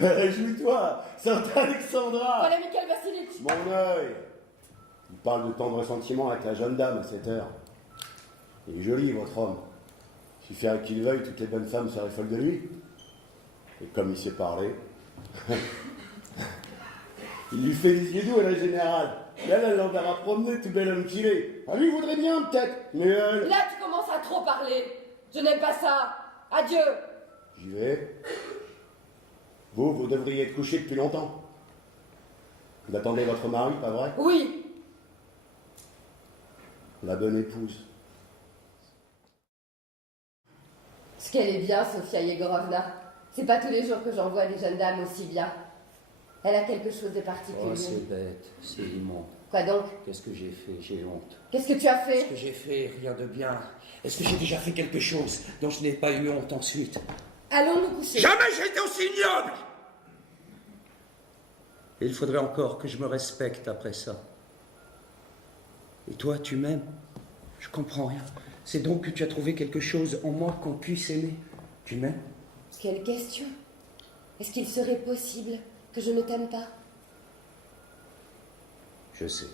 Réjouis-toi, Sainte Alexandra. Voilà Mikhail Vassilitch. Mon œil. Il parle de tendre sentiment avec la jeune dame à cette heure. Il est joli, votre homme. S'il fait qu'il veuille, toutes les bonnes femmes seraient folles de lui. Et comme il sait parler, il lui fait des yeux doux à la générale. Elle l'enverra promener, tout bel homme qu'il est. Ah, lui voudrait bien, peut-être, mais elle... Là, tu commences à trop parler. Je n'aime pas ça. Adieu. J'y vais. Vous devriez être couché depuis longtemps. Vous attendez votre mari, pas vrai? Oui. La bonne épouse. Ce qu'elle est bien, Sofia Yegorovna. C'est pas tous les jours que j'en vois des jeunes dames aussi bien. Elle a quelque chose de particulier. Oh, c'est bête, c'est immonde. Quoi donc? Qu'est-ce que j'ai fait? J'ai honte. Qu'est-ce que tu as fait? Ce que j'ai fait, rien de bien. Est-ce que j'ai déjà fait quelque chose dont je n'ai pas eu honte ensuite? Allons nous coucher. Jamais j'ai été aussi ignoble! Et il faudrait encore que je me respecte après ça. Et toi, tu m'aimes? Je comprends rien. C'est donc que tu as trouvé quelque chose en moi qu'on puisse aimer. Tu m'aimes? Quelle question? Est-ce qu'il serait possible que je ne t'aime pas? Je sais.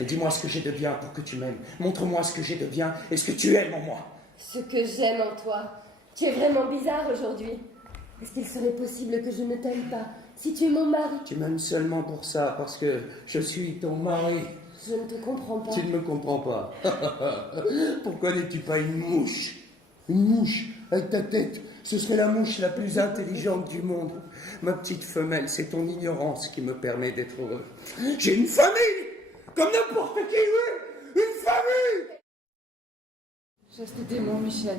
Et dis-moi ce que j'ai de bien pour que tu m'aimes. Montre-moi ce que j'ai de bien et ce que tu aimes en moi. Ce que j'aime en toi. Tu es vraiment bizarre aujourd'hui. Est-ce qu'il serait possible que je ne t'aime pas si tu es mon mari? Tu m'aimes seulement pour ça, parce que je suis ton mari. Je ne te comprends pas. Tu ne me comprends pas. Pourquoi n'es-tu pas une mouche? Une mouche, avec ta tête. Ce serait la mouche la plus intelligente du monde. Ma petite femelle, c'est ton ignorance qui me permet d'être heureux. J'ai une famille, comme n'importe qui veut. Une famille. Chaste démon, Michel.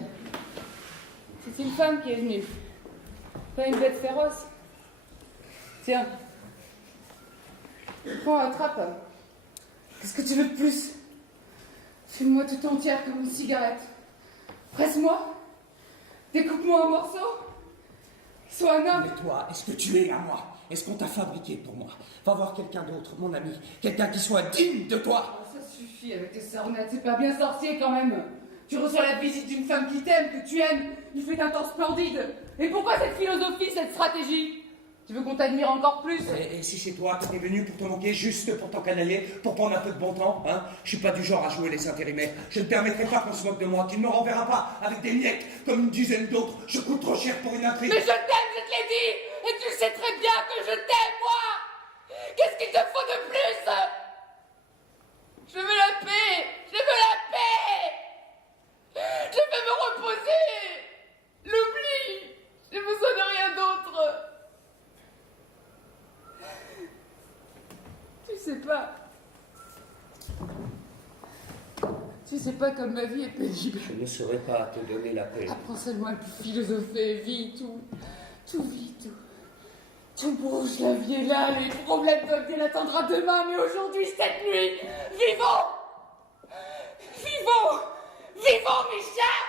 C'est une femme qui est venue. Pas une bête féroce. Tiens. Prends, attrape. Qu'est-ce que tu veux de plus? Fume-moi tout entière comme une cigarette. Presse-moi. Découpe-moi en morceaux. Sois un homme. Mais toi, est-ce que tu es à moi? Est-ce qu'on t'a fabriqué pour moi? Va voir quelqu'un d'autre, mon ami. Quelqu'un qui soit digne de toi. Oh, ça suffit avec tes sornettes. C'est pas bien sorcier quand même. Tu reçois la visite d'une femme qui t'aime, que tu aimes. Il fait un temps splendide. Et pourquoi cette philosophie, cette stratégie? Tu veux qu'on t'admire encore plus? Et si c'est toi qui es venu pour te moquer, juste pour t'en canaler, pour prendre un peu de bon temps, hein? Je suis pas du genre à jouer les intérimaires. Je ne permettrai pas qu'on se moque de moi, qu'il ne me renverra pas avec des miettes comme une dizaine d'autres. Je coûte trop cher pour une intrigue. Mais je t'aime, je te l'ai dit. Et tu sais très bien que je t'aime, moi. Qu'est-ce qu'il te faut de plus? Je veux la paix. Je veux la paix. Je veux me reposer. L'oubli. J'ai besoin de rien d'autre. Tu sais pas comme ma vie est pénible. Je ne saurais pas te donner la paix. Apprends seulement à plus philosopher, vis tout. Tout vit, tout. Tu bouges, la vie est là, les problèmes peuvent bien attendre demain, mais aujourd'hui, cette nuit, vivons. Vivons. Vivons, Michel.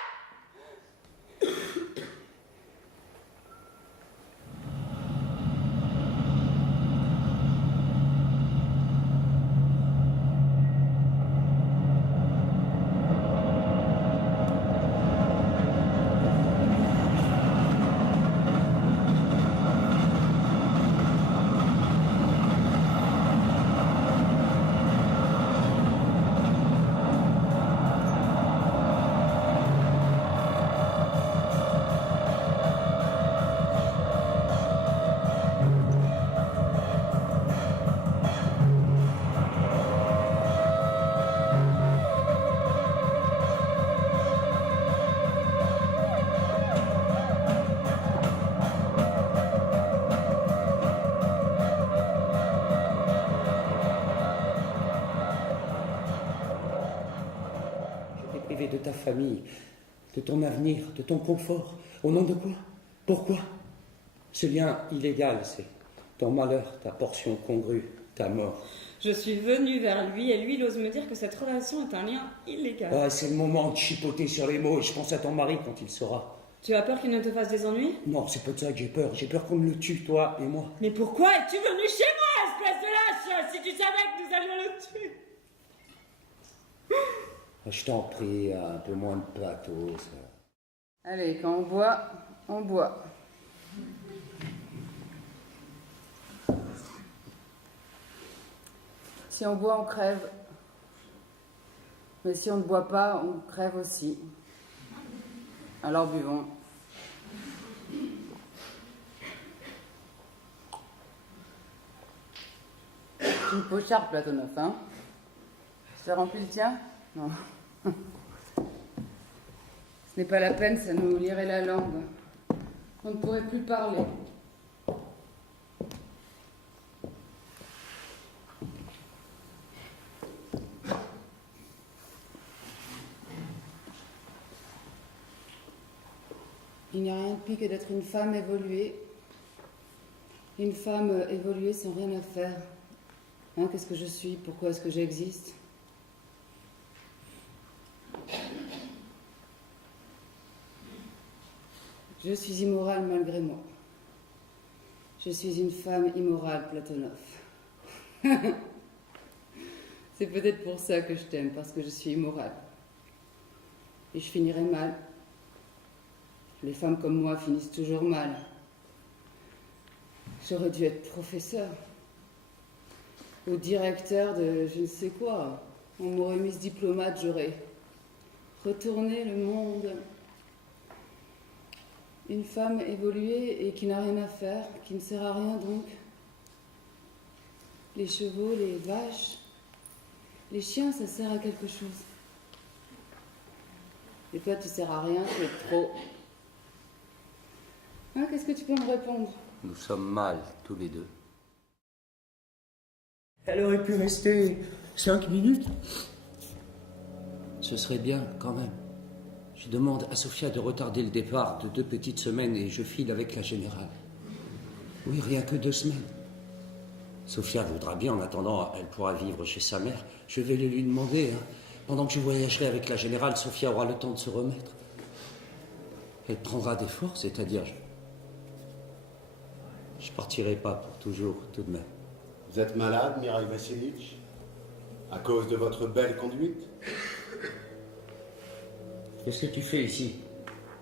De ta famille, de ton avenir, de ton confort. Au nom de quoi? Pourquoi? Ce lien illégal, c'est ton malheur, ta portion congrue, ta mort. Je suis venue vers lui et lui, il ose me dire que cette relation est un lien illégal. Ah, c'est le moment de chipoter sur les mots et je pense à ton mari quand il saura. Tu as peur qu'il ne te fasse des ennuis? Non, c'est pas de ça que j'ai peur. J'ai peur qu'on me le tue, toi et moi. Mais pourquoi es-tu venu chez moi, espèce de lâche, si tu savais que nous allions le tuer? Je t'en prie, un peu moins de pathos. Allez, quand on boit, on boit. Si on boit, on crève. Mais si on ne boit pas, on crève aussi. Alors buvons. C'est une pocharde, Platonov, hein? Ça remplit le tien? Non. Ce n'est pas la peine, ça nous lirait la langue. On ne pourrait plus parler. Il n'y a rien de pire que d'être une femme évoluée. Une femme évoluée sans rien à faire. Hein, qu'est-ce que je suis? Pourquoi est-ce que j'existe? Je suis immorale malgré moi. Je suis une femme immorale, Platonov. C'est peut-être pour ça que je t'aime, parce que je suis immorale. Et je finirai mal. Les femmes comme moi finissent toujours mal. J'aurais dû être professeur. Ou directeur de je ne sais quoi. On m'aurait mis ce diplomate, j'aurais retourné le monde. Une femme évoluée et qui n'a rien à faire, qui ne sert à rien donc. Les chevaux, les vaches, les chiens, ça sert à quelque chose. Et toi, tu sers à rien, tu es trop. Hein, qu'est-ce que tu peux me répondre? Nous sommes mal, tous les deux. Elle aurait pu rester 5 minutes. Ce serait bien, quand même. Je demande à Sofia de retarder le départ de 2 petites semaines et je file avec la générale. Oui, rien que 2 semaines. Sofia voudra bien, en attendant, elle pourra vivre chez sa mère. Je vais le lui demander. Hein. Pendant que je voyagerai avec la générale, Sofia aura le temps de se remettre. Elle prendra des forces, c'est-à-dire... Je partirai pas pour toujours, tout de même. Vous êtes malade, Mireille Vassilitch? À cause de votre belle conduite? Qu'est-ce que tu fais ici?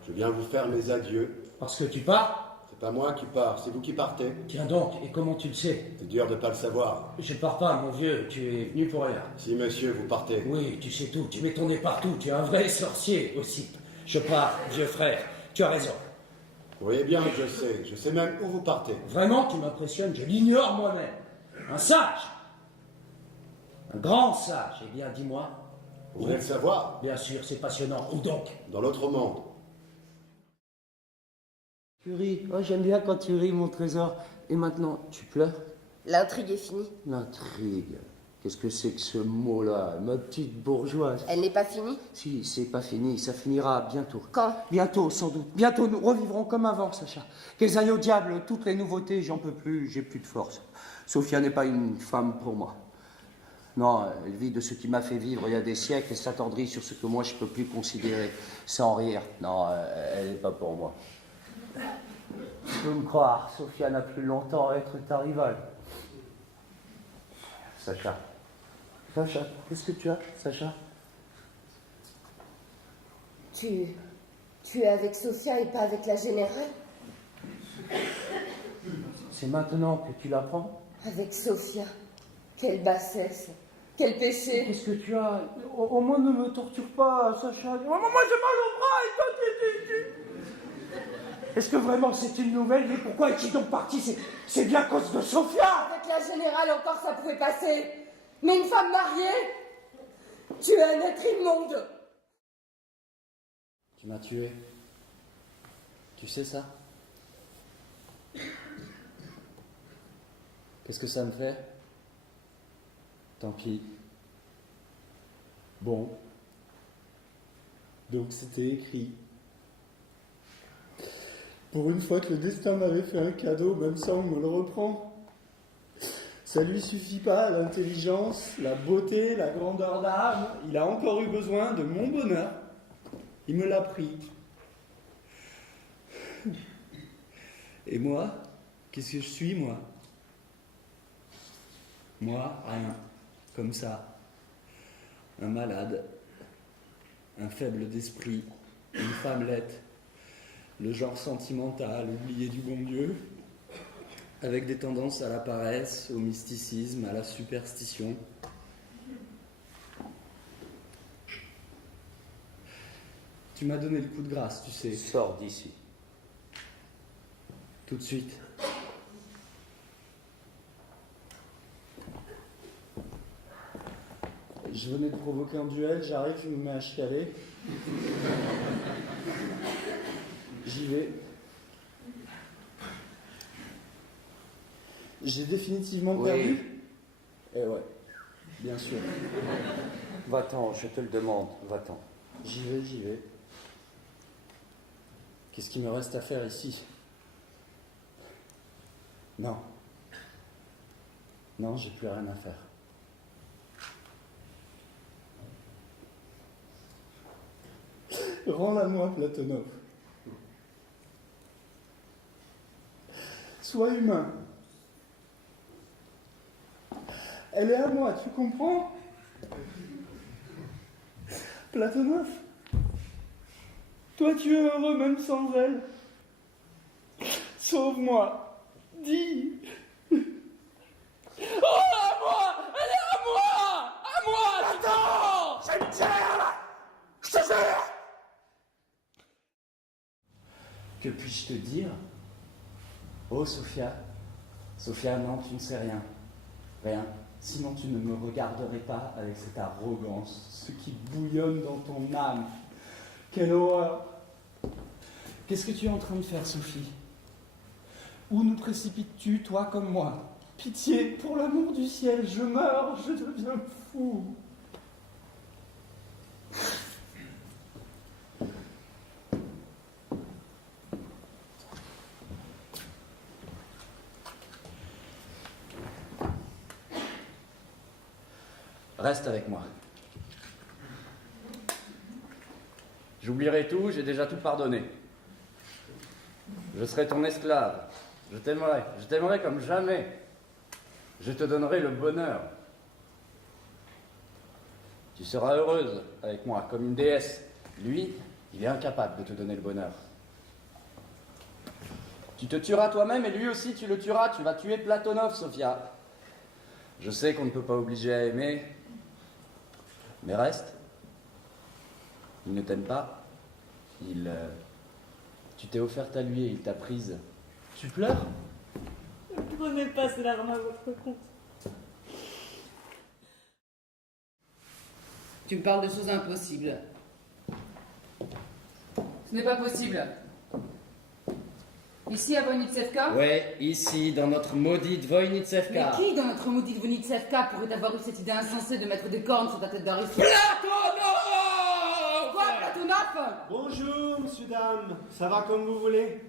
Je viens vous faire mes adieux. Parce que tu pars? C'est pas moi qui pars, c'est vous qui partez. Tiens donc, et comment tu le sais? C'est dur de pas le savoir. Je pars pas, mon vieux, tu es venu pour rien. Si, monsieur, vous partez. Oui, tu sais tout, tu mets ton nez partout, tu es un vrai sorcier aussi. Je pars, vieux frère, tu as raison. Vous voyez bien que je sais même où vous partez. Vraiment, tu m'impressionnes, je l'ignore moi-même. Un sage! Un grand sage, eh bien, dis-moi. Vous voulez le savoir? Bien sûr, c'est passionnant. Où donc? Dans l'autre monde. Tu ris. Oh, j'aime bien quand tu ris, mon trésor. Et maintenant, tu pleures? L'intrigue est finie. L'intrigue. Qu'est-ce que c'est que ce mot-là, ma petite bourgeoise? Elle n'est pas finie? Si, c'est pas fini, ça finira bientôt. Quand? Bientôt, sans doute. Bientôt, nous revivrons comme avant, Sacha. Qu'elles aillent au diable, toutes les nouveautés, j'en peux plus, j'ai plus de force. Sofia n'est pas une femme pour moi. Non, elle vit de ce qui m'a fait vivre il y a des siècles et s'attendrit sur ce que moi je peux plus considérer. Sans rire. Non, elle n'est pas pour moi. Tu peux me croire, Sofia n'a plus longtemps à être ta rivale. Sacha. Sacha, qu'est-ce que tu as, Sacha? Tu es avec Sofia et pas avec la générale? C'est maintenant que tu l'apprends? Avec Sofia. Quelle bassesse. Quel péché. Qu'est-ce que tu as? Au moins ne me torture pas, Sacha. Moi j'ai mal au bras et toi Est-ce que vraiment c'est une nouvelle? Mais pourquoi est-il donc parti? C'est bien à cause de Sofia. Avec la générale encore ça pouvait passer. Mais une femme mariée? Tu es un être immonde. Tu m'as tué. Tu sais ça? Qu'est-ce que ça me fait? Tant pis. Bon. Donc c'était écrit. Pour une fois que le destin m'avait fait un cadeau, même ça on me le reprend. Ça lui suffit pas, l'intelligence, la beauté, la grandeur d'âme. Il a encore eu besoin de mon bonheur. Il me l'a pris. Et moi, qu'est-ce que je suis, moi? Moi, rien. Comme ça. Un malade. Un faible d'esprit. Une femmelette. Le genre sentimental, oublié du bon Dieu, avec des tendances à la paresse, au mysticisme, à la superstition. Tu m'as donné le coup de grâce, tu sais. Sors d'ici. Tout de suite. Je venais de provoquer un duel, j'arrive, je me mets à chialer. J'y vais. J'ai définitivement Oui. perdu. Eh ouais, bien sûr. Va-t'en, je te le demande, va-t'en. J'y vais, j'y vais. Qu'est-ce qu'il me reste à faire ici? Non. Non, j'ai plus rien à faire. Rends-la-moi, Platonov. Sois humain. Elle est à moi, tu comprends? Platonov, toi tu es heureux même sans elle. Sauve-moi. Dis. Oh, à moi! Elle est à moi! À moi! Attends! Je me tire. Je te jure. Que puis-je te dire? Oh, Sophia. Sophia, non, tu ne sais rien. Rien. Sinon, tu ne me regarderais pas avec cette arrogance, ce qui bouillonne dans ton âme. Quelle horreur! Qu'est-ce que tu es en train de faire, Sophie? Où nous précipites-tu, toi comme moi? Pitié, pour l'amour du ciel, je meurs, je deviens fou. Reste avec moi. J'oublierai tout, j'ai déjà tout pardonné. Je serai ton esclave. Je t'aimerai comme jamais. Je te donnerai le bonheur. Tu seras heureuse avec moi, comme une déesse. Lui, il est incapable de te donner le bonheur. Tu te tueras toi-même et lui aussi tu le tueras. Tu vas tuer Platonov, Sophia. Je sais qu'on ne peut pas obliger à aimer, mais reste. Il ne t'aime pas. Tu t'es offerte à lui et il t'a prise. Tu pleures? Ne prenez pas ces larmes à votre compte. Tu me parles de choses impossibles. Ce n'est pas possible. Ici, à Voynitsevka? Ouais, ici, dans notre maudite Mais Voynitsevka. qui, dans notre maudite Voynitsevka, pourrait avoir eu cette idée insensée de mettre des cornes sur ta tête d'Aristote? Platonov! Quoi, Platonov? Bonjour, monsieur, dame. Ça va comme vous voulez?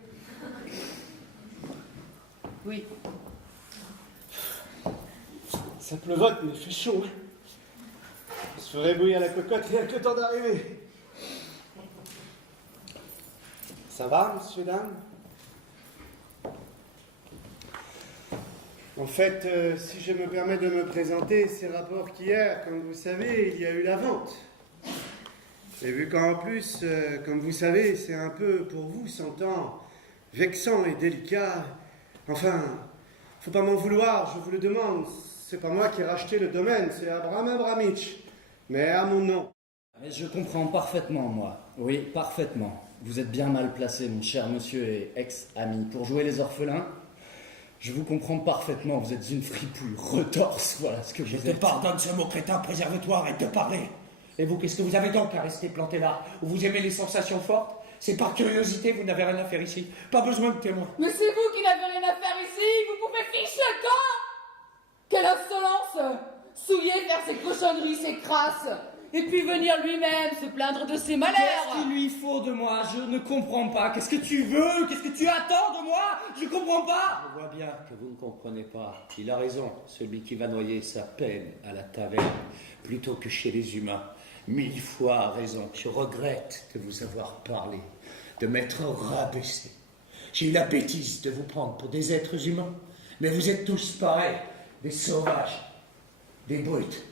Oui. Ça pleuvote, mais il fait chaud. Hein. On se ferait bouillir la cocotte, il n'y a que le temps d'arriver. Ça va, monsieur, dame? En fait, si je me permets de me présenter, c'est rapport qu'hier, comme vous savez, il y a eu la vente. Et vu qu'en plus, comme vous savez, c'est un peu, pour vous, s'entend, vexant et délicat, enfin, faut pas m'en vouloir, je vous le demande, c'est pas moi qui ai racheté le domaine, c'est Abraham Abramovitch, mais à mon nom. Mais je comprends parfaitement, moi. Oui, parfaitement. Vous êtes bien mal placé, mon cher monsieur et ex-ami, pour jouer les orphelins. Je vous comprends parfaitement, vous êtes une fripouille, retorse, voilà ce que vous êtes. Je te pardonne ce mot crétin, préserve-toi, arrête de parler. Et vous, qu'est-ce que vous avez donc à rester planté là? Où vous aimez les sensations fortes? C'est par curiosité, vous n'avez rien à faire ici. Pas besoin de témoins. Mais c'est vous qui n'avez rien à faire ici! Vous pouvez ficher le camp! Quelle insolence! Souiller, faire ses cochonneries, ses crasses! Et puis venir lui-même se plaindre de ses malheurs! Qu'est-ce qu'il lui faut de moi? Je ne comprends pas. Qu'est-ce que tu veux? Qu'est-ce que tu attends de moi? Je comprends pas. Je vois bien que vous ne comprenez pas. Il a raison, celui qui va noyer sa peine à la taverne plutôt que chez les humains. 1000 fois raison. Je regrette de vous avoir parlé, de m'être rabaissé. J'ai eu la bêtise de vous prendre pour des êtres humains. Mais vous êtes tous pareils, des sauvages, des brutes,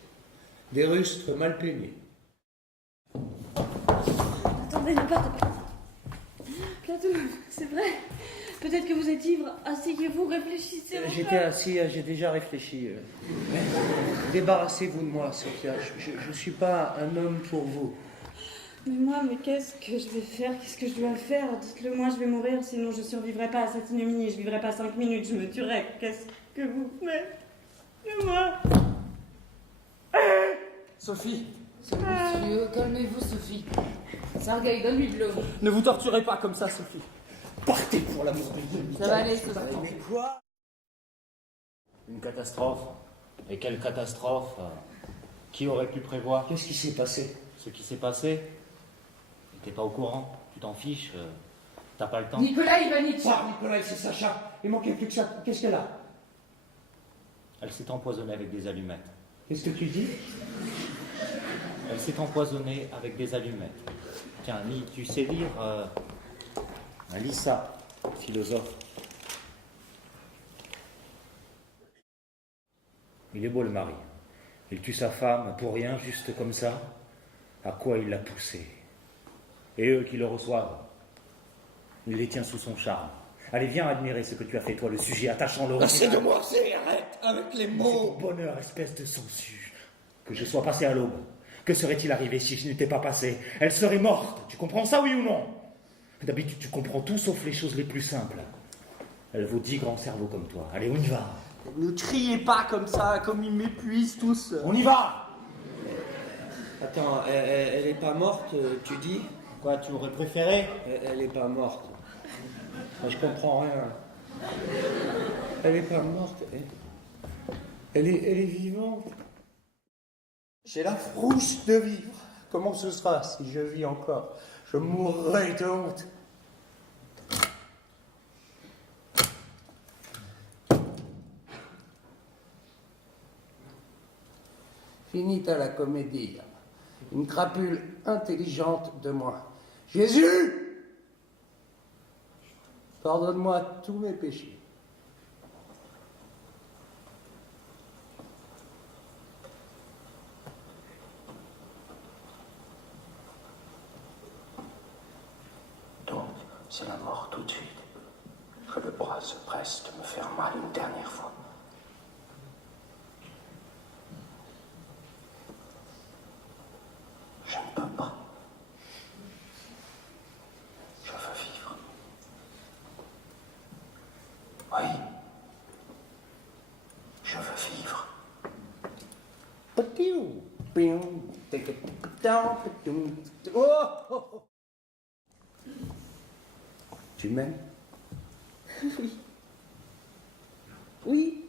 des rustres mal peignés. Attendez, ne partez pas. Platonov, c'est vrai. Peut-être que vous êtes ivre. Asseyez-vous, réfléchissez. J'étais assis, j'ai déjà réfléchi. Débarrassez-vous de moi, Sophia. Je suis pas un homme pour vous. Mais qu'est-ce que je vais faire? Qu'est-ce que je dois faire? Dites-le moi, je vais mourir, sinon je survivrai pas à cette ignominie. Je vivrai pas 5 minutes, je me tuerai. Qu'est-ce que vous faites de moi? Sophie, Calmez-vous, Sophie. Sergueï, donne-lui de l'eau. ne vous torturez pas comme ça, Sophie. Partez pour l'amour de Dieu. Ça va aller, Sophie. Mais quoi? Une catastrophe. Et quelle catastrophe? Qui aurait pu prévoir? Qu'est-ce qui s'est passé? Ce qui s'est passé? T'es pas au courant? Tu t'en fiches? T'as pas le temps? Nicolas Ivanitch. Nicolas, c'est Sacha. Il manquait plus que ça. Qu'est-ce qu'elle a? Elle s'est empoisonnée avec des allumettes. Qu'est-ce que tu dis? Elle s'est empoisonnée avec des allumettes. Tiens, tu sais lire lis ça, philosophe. Il est beau le mari. Il tue sa femme pour rien, juste comme ça. À quoi il l'a poussé? Et eux qui le reçoivent, il les tient sous son charme. Allez, viens admirer ce que tu as fait, toi, le sujet attachant le... C'est de moi, arrête avec les C'est mots. ton bonheur, espèce de sangsue. Que je sois passé à l'aube. Que serait-il arrivé si je n'étais pas passé? Elle serait morte. Tu comprends ça, oui ou non? D'habitude, tu comprends tout sauf les choses les plus simples. Elle vaut 10 grands cerveaux comme toi. Allez, on y va. Ne criez pas comme ça, comme ils m'épuisent tous. On y va! Attends, elle est pas morte, tu dis? Quoi, tu aurais préféré? Elle est pas morte. Moi, je comprends rien. Elle est pas morte. Elle est vivante. J'ai la frousse de vivre. Comment ce sera si je vis encore? Je mourrai de honte. Finita la comédie. Une crapule intelligente de moi. Jésus! Pardonne-moi tous mes péchés. Donc, c'est la mort tout de suite. Que le bras se presse de me faire mal une dernière fois. Je ne peux pas. Je veux vivre. Oui. Je veux vivre. Tu m'aimes? Oui. Oui.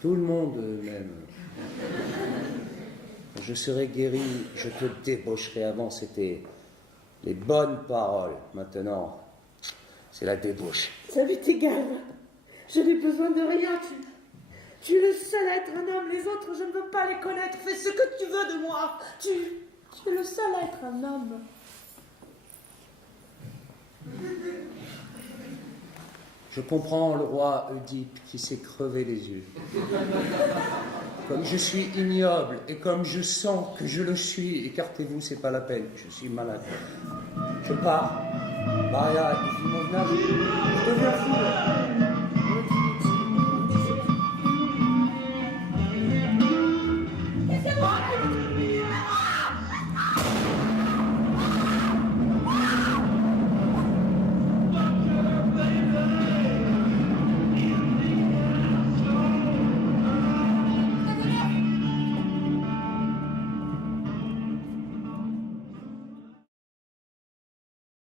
Tout le monde m'aime. Je serai guéri, je te débaucherai. Avant, c'était les bonnes paroles. Maintenant, c'est la débauche. Ça m'est égal. Je n'ai besoin de rien. Tu es le seul à être un homme. Les autres, je ne veux pas les connaître. Fais ce que tu veux de moi. Tu es le seul à être un homme. Je comprends le roi Oedipe qui s'est crevé les yeux. Comme je suis ignoble et comme je sens que je le suis, écartez-vous, c'est pas la peine, je suis malade. Je pars. Maria, il mon venage. Je deviens fou.